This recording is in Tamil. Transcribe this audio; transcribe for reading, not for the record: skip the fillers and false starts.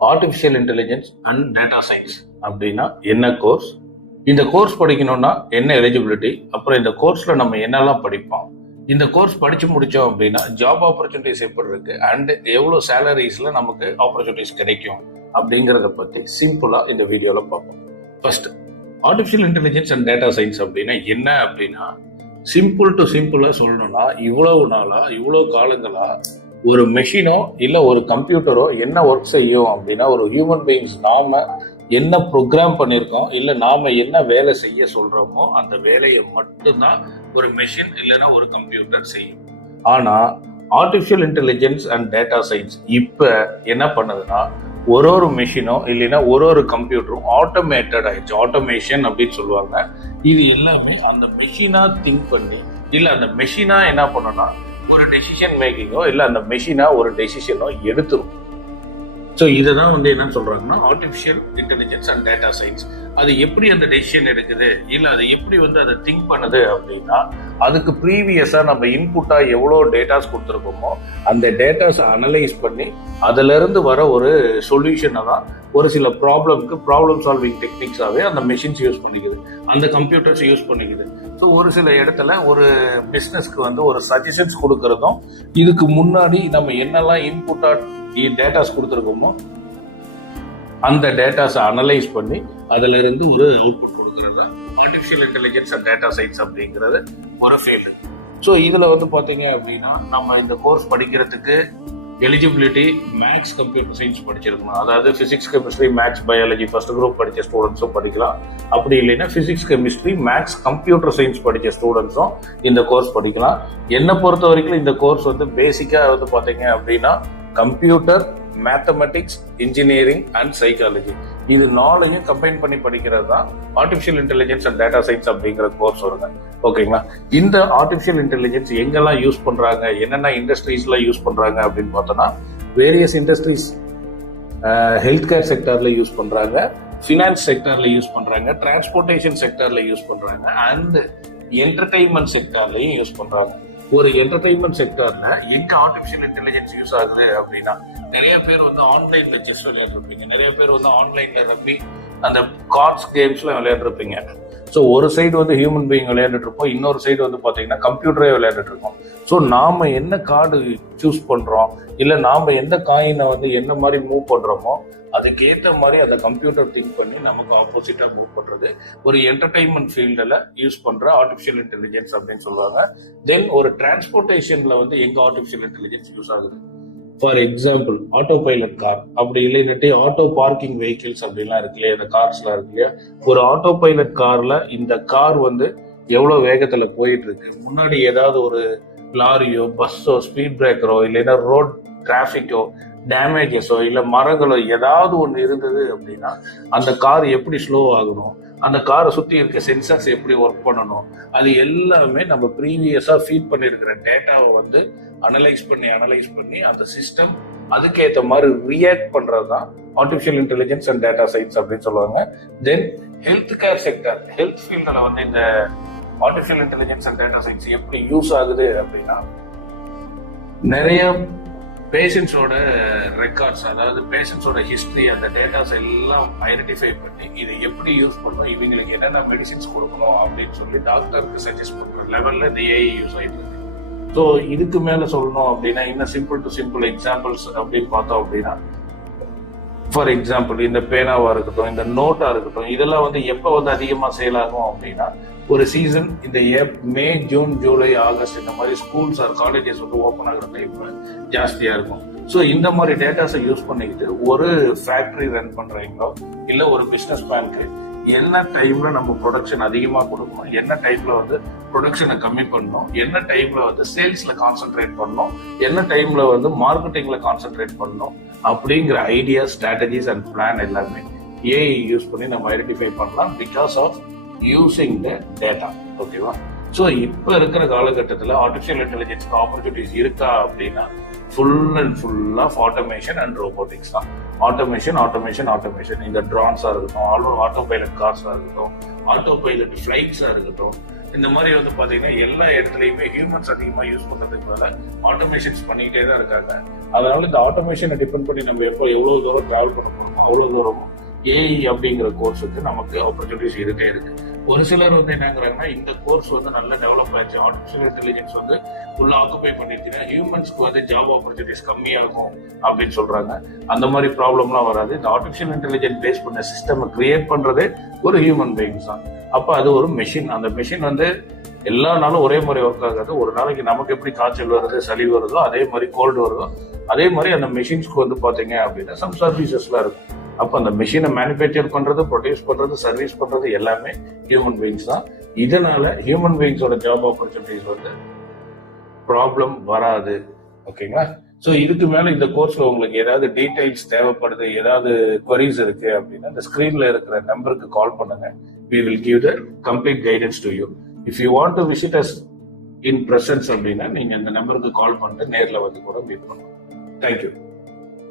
Artificial intelligence and data science அப்படின்னா என்ன கோர்ஸ், இந்த கோர்ஸ் படிக்கணும்னா என்ன எலிஜிபிலிட்டி, அப்புறம் இந்த கோர்ஸ்ல நம்ம என்னெல்லாம் படிப்போம், இந்த கோர்ஸ் படிச்சு முடிச்சோம் அப்படின்னா ஜாப் ஆப்பர்ச்சுனிட்டிஸ் எப்படி இருக்கு அண்ட் எவ்வளோ சேலரிஸ்ல நமக்கு ஆப்பர்ச்சுனிட்டிஸ் கிடைக்கும் அப்படிங்கிறத பத்தி சிம்பிளா இந்த வீடியோல பார்ப்போம். First, artificial intelligence and data science அப்படின்னா என்ன அப்படின்னா, சிம்பிள் டு சிம்பிளா சொல்லணும்னா இவ்வளவு நாளா இவ்வளவு காலங்களா ஒரு மெஷினோ இல்ல ஒரு கம்ப்யூட்டரோ என்ன ஒர்க் செய்யும் அப்படின்னா, ஒரு ஹியூமன் பீயிங்ஸ் நாம என்ன ப்ரோக்ராம் பண்ணியிருக்கோம் இல்ல நாம என்ன வேலை செய்ய சொல்றோமோ அந்த வேலையை மட்டும்தான் ஒரு மெஷின் இல்லைன்னா ஒரு கம்ப்யூட்டர் செய்யும். ஆனா artificial intelligence and data science இப்ப என்ன பண்ணுதுன்னா, ஒரு மெஷினோ இல்லைன்னா ஒரு கம்ப்யூட்டரும் ஆட்டோமேட்டட் ஆயிடுச்சு. ஆட்டோமேஷன் அப்படின்னு சொல்லுவாங்க. இது எல்லாமே அந்த மெஷினா திங்க் பண்ணி இல்ல அந்த மெஷினா என்ன பண்ணணும்னா ஒரு டெசிஷன் மேக்கிங்கோ இல்ல அந்த மெஷினா ஒரு டெசிஷனோ எடுத்துரும். ஸோ இதை தான் என்ன சொல்றாங்கன்னா artificial intelligence and data science. அது எப்படி அந்த டெசிஷன் எடுக்குது இல்ல அது எப்படி அதை திங்க் பண்ணுது அப்படின்னா, அதுக்கு ப்ரீவியஸா நம்ம இன்புட்டா எவ்வளோ டேட்டாஸ் கொடுத்துருக்கோமோ அந்த டேட்டாஸ் அனலைஸ் பண்ணி அதுல இருந்து வர ஒரு சொல்யூஷனை தான் ஒரு சில ப்ராப்ளம்க்கு ப்ராப்ளம் சால்விங் டெக்னிக்ஸாவே அந்த மெஷின்ஸ் யூஸ் பண்ணிக்குது, அந்த கம்ப்யூட்டர்ஸ் யூஸ் பண்ணிக்குது. ஸோ ஒரு சில இடத்துல ஒரு பிஸ்னஸ்க்கு ஒரு சஜஷன்ஸ் கொடுக்கறதும், இதுக்கு முன்னாடி நம்ம என்னெல்லாம் இன்புட்டா டேட்டாஸ் கொடுத்துருக்கோமோ அந்த டேட்டாஸை அனலைஸ் பண்ணி அதுல இருந்து ஒரு அவுட்புட் கொடுக்கறது தான் artificial intelligence and data science அப்படிங்கிறது ஒரு ஃபீல்டு. ஸோ இதுல பாத்தீங்க அப்படின்னா, நம்ம இந்த கோர்ஸ் படிக்கிறதுக்கு எலிஜிபிலிட்டி மேக்ஸ் கம்ப்யூட்டர் சயின்ஸ் படிச்சிருக்கணும். அதாவது physics chemistry maths biology first group படிச்ச ஸ்டூடெண்ட்ஸும் படிக்கலாம். அப்படி இல்லைன்னா physics chemistry maths computer science படிச்ச ஸ்டூடெண்ட்ஸும் இந்த கோர்ஸ் படிக்கலாம். என்னை பொறுத்த வரைக்கும் இந்த கோர்ஸ் பேசிக்கா பாத்தீங்க அப்படின்னா computer, mathematics, engineering and psychology இது நாளையும் கம்பைன் பண்ணி படிக்கிறது தான் artificial intelligence and data science அப்படிங்கிற கோர்ஸ் வருங்க. ஓகேங்களா? இந்த ஆர்டிஃபிஷியல் இன்டெலிஜென்ஸ் எங்கெல்லாம் யூஸ் பண்றாங்க, என்னென்ன இண்டஸ்ட்ரீஸ்ல யூஸ் பண்றாங்க அப்படின்னு பார்த்தோம்னா, வேரியஸ் இண்டஸ்ட்ரீஸ், ஹெல்த் கேர் செக்டர்ல யூஸ் பண்றாங்க, ஃபினான்ஸ் செக்டர்ல யூஸ் பண்றாங்க, டிரான்ஸ்போர்டேஷன் செக்டர்ல யூஸ் பண்றாங்க அண்ட் என்டர்டைன்மெண்ட் செக்டர்லயும் யூஸ் பண்றாங்க. ஒரு என்டர்டைன்மெண்ட் செக்டர்ல எங்க ஆர்டிஃபிஷியல் இன்டெலிஜென்ஸ் யூஸ் ஆகுது அப்படின்னா, நிறைய பேர் ஆன்லைன்ல செஸ் விளையாடுறீங்க, நிறைய பேர் ஆன்லைன்ல ரப்பி அந்த கார்ட்ஸ் கேம்ஸ்ல விளையாடுறீங்க. ஸோ ஒரு சைடு ஹியூமன் பீயிங் விளையாண்டுட்டு இருப்போம், இன்னொரு சைடு பாத்தீங்கன்னா கம்ப்யூட்டரே விளையாண்டுட்டு இருக்கோம். ஸோ நாம என்ன கார்டு சூஸ் பண்றோம் இல்ல நாம எந்த காயினை என்ன மாதிரி மூவ் பண்றோமோ அதுக்கேற்ற மாதிரி அந்த கம்ப்யூட்டர் திங்க் பண்ணி நமக்கு ஆப்போசிட்டா மூவ் பண்றது ஒரு என்டர்டைன்மெண்ட் ஃபீல்டில் யூஸ் பண்ற ஆர்டிஃபிஷியல் இன்டெலிஜென்ஸ் அப்படின்னு சொல்லுவாங்க. தென் ஒரு டிரான்ஸ்போர்டேஷன்ல எங்க ஆர்டிஃபிஷியல் இன்டெலிஜென்ஸ் யூஸ் ஆகுது, for example auto pilot car, அப்படி இல்லைன்னாட்டி ஆட்டோ பார்க்கிங் வெஹிக்கிள்ஸ் அப்படின்லாம் இருக்கு இல்லையா, இந்த கார்ஸ்லாம் இருக்கு இல்லையா. ஒரு ஆட்டோ பைலட் கார்ல இந்த கார் எவ்வளவு வேகத்துல போயிட்டு இருக்கு, முன்னாடி ஏதாவது ஒரு லாரியோ பஸ்ஸோ ஸ்பீட் பிரேக்கரோ இல்லைன்னா ரோட் டிராபிக்கோ டேமேஜஸோ இல்ல மரங்களோ ஏதாவது ஒன்று இருந்தது அப்படின்னா அந்த கார் எப்படி ஸ்லோ ஆகணும், அந்த காரை சுத்தி இருக்க சென்சார்ஸ் எப்படி ஒர்க் பண்ணணும், அது எல்லாமே நம்ம ப்ரீவியஸா ஃபீட் பண்ணிருக்கிற டேட்டாவை அனலைஸ் பண்ணி அந்த சிஸ்டம் அதுக்கேற்ற மாதிரி ரியாக்ட் பண்றதுதான் artificial intelligence and data science அப்படின்னு சொல்லுவாங்க. தென் ஹெல்த் கேர் செக்டர், ஹெல்த் ஃபீல்டில் இந்த artificial intelligence and data science எப்படி யூஸ் ஆகுது அப்படின்னா, நிறைய பேஷண்ட்ஸோட ரெக்கார்ட்ஸ், அதாவது பேஷண்ட்ஸோட ஹிஸ்டரி, அந்த டேட்டாஸ் எல்லாம் ஐடென்டிஃபை பண்ணி இது எப்படி யூஸ் பண்ணணும், இவங்களுக்கு என்னென்ன மெடிசின்ஸ் கொடுக்கணும் அப்படின்னு சொல்லி டாக்டருக்கு சஜஸ்ட் பண்ற லெவல்ல இந்த ஏஐ யூஸ் ஆயிட்டு இருக்கு. ஸோ இதுக்கு மேல சொல்லணும் அப்படின்னா இன்னும் சிம்பிள் டு சிம்பிள் எக்ஸாம்பிள்ஸ் அப்படின்னு பார்த்தோம் அப்படின்னா, ஃபார் எக்ஸாம்பிள் இந்த பேனாவா இருக்கட்டும், இந்த நோட்டா இருக்கட்டும், இதெல்லாம் எப்போ அதிகமா சேல் ஆகும் அப்படின்னா, ஒரு சீசன் இந்த மே, ஜூன், ஜூலை, ஆகஸ்ட் இந்த மாதிரி ஸ்கூல்ஸ் ஆர் காலேஜஸ் ஓப்பன் ஆகிற டைம்ல ஜாஸ்தியா இருக்கும். ஸோ இந்த மாதிரி டேட்டாஸை யூஸ் பண்ணிக்கிட்டு ஒரு ஃபேக்டரி ரன் பண்றீங்களோ இல்ல ஒரு பிசினஸ் மேனுக்கு என்ன டைம்ல நம்ம ப்ரொடக்ஷன் அதிகமா கொடுக்கணும், என்ன டைம்ல ப்ரொடக்ஷனை கம்மி பண்ணணும், என்ன டைம்ல சேல்ஸ்ல கான்சென்ட்ரேட் பண்ணணும், என்ன டைம்ல மார்க்கெட்டிங்ல கான்சென்ட்ரேட் பண்ணணும் அப்படிங்கிற ஐடியா, ஸ்ட்ராட்டஜிஸ் அண்ட் பிளான் எல்லாமே ஏஐ யூஸ் பண்ணி நம்ம ஐடென்டிஃபை பண்ணலாம் because of using the data. ஓகேவா? ஸோ இப்போ இருக்கிற காலகட்டத்தில் ஆர்டிஃபிஷியல் இன்டெலிஜென்ஸ்க்கு ஆப்பர்ச்சுனிட்டிஸ் இருக்கா அப்படின்னா full and full of automation and robotics தான். ஆட்டோமேஷன் இந்த ட்ரான்ஸா இருக்கட்டும், ஆட்டோ பைலட் கார்ஸா இருக்கட்டும், ஆட்டோ பைலட் ஃபிளைட்ஸா இருக்கட்டும், இந்த மாதிரி பாத்தீங்கன்னா எல்லா இடத்துலயுமே ஹியூமன்ஸ் அதிகமா யூஸ் பண்றதுக்கு பதிலா ஆட்டோமேஷன்ஸ் பண்ணிக்கிட்டே தான் இருக்காங்க. அதனால இந்த ஆட்டோமேஷனை டிபெண்ட் பண்ணி நம்ம எவ்வளவு தூரம் டிராவல் பண்ண போறோமோ அவ்வளவு தூரம் ஏஐ அப்படிங்கிற கோர்ஸுக்கு நமக்கு ஆப்பர்ச்சுனிட்டிஸ் இருட்டே இருக்கு. ஒரு சிலர் என்னங்கிறாங்கன்னா, இந்த கோர்ஸ் நல்லா டெவலப் ஆயிடுச்சு, ஆர்டிஃபிஷியல் இன்டெலிஜென்ஸ் உள்ள ஆக்குபை பண்ணிச்சுன்னா ஹியூமன்ஸ்க்கு ஜாப் ஆப்பர்ச்சுனிட்டிஸ் கம்மியாகும் அப்படின்னு சொல்றாங்க. அந்த மாதிரி ப்ராப்ளம்லாம் வராது. இந்த ஆர்டிஃபிஷியல் இன்டெலிஜென்ஸ் பேஸ் பண்ண சிஸ்டம் கிரியேட் பண்றதே ஒரு ஹியூமன் பீயிங்ஸ் தான். அப்ப அது ஒரு மெஷின். அந்த மெஷின் எல்லா நாளும் ஒரே மாதிரி ஒர்க் ஆகாது. ஒரு நாளைக்கு நமக்கு எப்படி காய்ச்சல் வருது, சளி வருதோ, அதே மாதிரி கோல்டு வருதோ, அதே மாதிரி அந்த மெஷின்ஸ்க்கு பாத்தீங்க அப்படின்னா சம் சர்வீசஸ்லாம் இருக்கும். அப்ப அந்த மெஷினை மேனுஃபேக்சர் பண்றது, ப்ரொடியூஸ் பண்றது, சர்வீஸ் பண்றது எல்லாமே ஹியூமன் பீயிங்ஸ் தான். இதனால ஹியூமன் பீயிங்ஸோட ஜாப் ஆப்பர்ச்சுனிட்டிஸ் ப்ராப்ளம் வராது. ஓகேங்களா? ஸோ இதுக்கு மேல இந்த கோர்ஸ்ல உங்களுக்கு ஏதாவது டீடைல்ஸ் தேவைப்படுது, ஏதாவது queries இருக்கு அப்படின்னா இந்த ஸ்கிரீன்ல இருக்கிற நம்பருக்கு கால் பண்ணுங்க. We will give the complete guidance to you. If you want to visit us in presence அப்படின்னா நீங்க இந்த நம்பருக்கு கால் பண்ணிட்டு நேர்ல கூட மீட் பண்ணலாம். தேங்க்யூ.